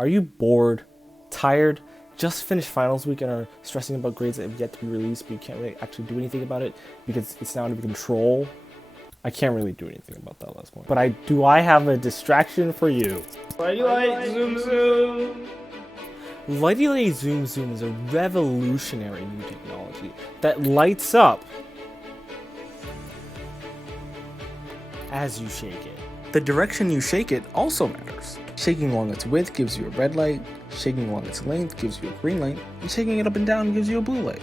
Are you bored, tired, just finished finals week and are stressing about grades that have yet to be released, but you can't really actually do anything about it because it's now under control? I can't really do anything about that last point. But I have a distraction for you. Lighty light, zoom zoom. Lighty Light Zoom Zoom is a revolutionary new technology that lights up as you shake it. The direction you shake it also matters. Shaking along its width gives you a red light, shaking along its length gives you a green light, and shaking it up and down gives you a blue light.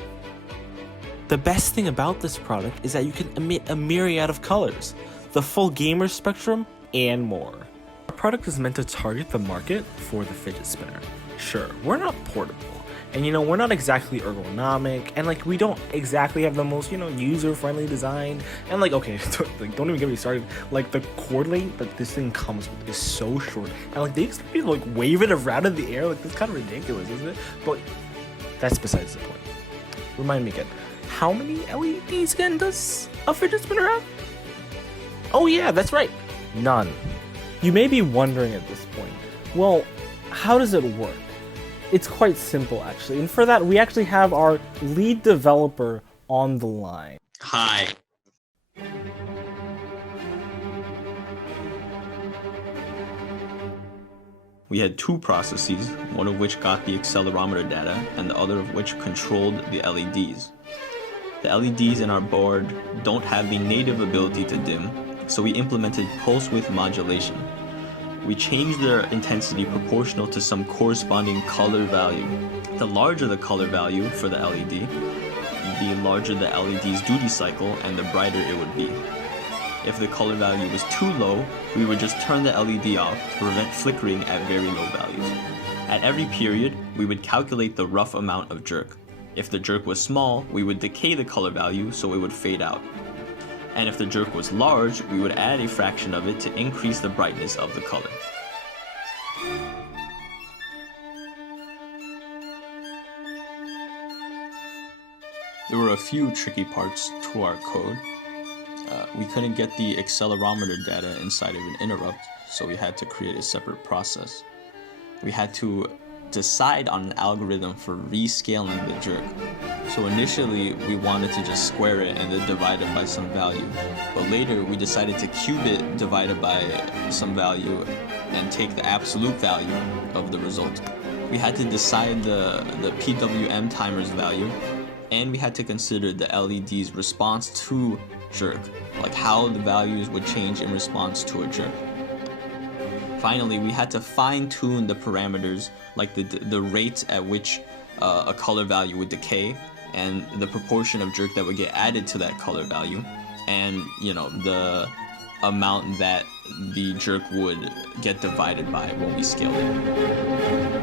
The best thing about this product is that you can emit a myriad of colors, the full gamer spectrum, and more. Our product is meant to target the market for the fidget spinner. Sure, we're not portable, and we're not exactly ergonomic, and we don't exactly have the most user-friendly design, and okay, don't even get me started. The cord length that this thing comes with is so short, and they expect me to wave it around in the air. That's kind of ridiculous, isn't it? But that's besides the point. Remind me again, how many LEDs again does a fidget spinner have? Oh yeah, that's right, none. You may be wondering at this point, well, how does it work? It's quite simple, actually. And for that, we actually have our lead developer on the line. Hi. We had two processes, one of which got the accelerometer data and the other of which controlled the LEDs. The LEDs in our board don't have the native ability to dim, so we implemented pulse width modulation. We changed their intensity proportional to some corresponding color value. The larger the color value for the LED, the larger the LED's duty cycle and the brighter it would be. If the color value was too low, we would just turn the LED off to prevent flickering at very low values. At every period, we would calculate the rough amount of jerk. If the jerk was small, we would decay the color value so it would fade out. And if the jerk was large, we would add a fraction of it to increase the brightness of the color. There were a few tricky parts to our code. We couldn't get the accelerometer data inside of an interrupt, so we had to create a separate process. We had to decide on an algorithm for rescaling the jerk. So initially we wanted to just square it and then divide it by some value, but later we decided to cube it divided by some value and take the absolute value of the result. We had to decide the PWM timer's value, and we had to consider the LED's response to jerk, like how the values would change in response to a jerk. Finally, we had to fine-tune the parameters, like the rate at which a color value would decay, and the proportion of jerk that would get added to that color value, and the amount that the jerk would get divided by when we scaled it.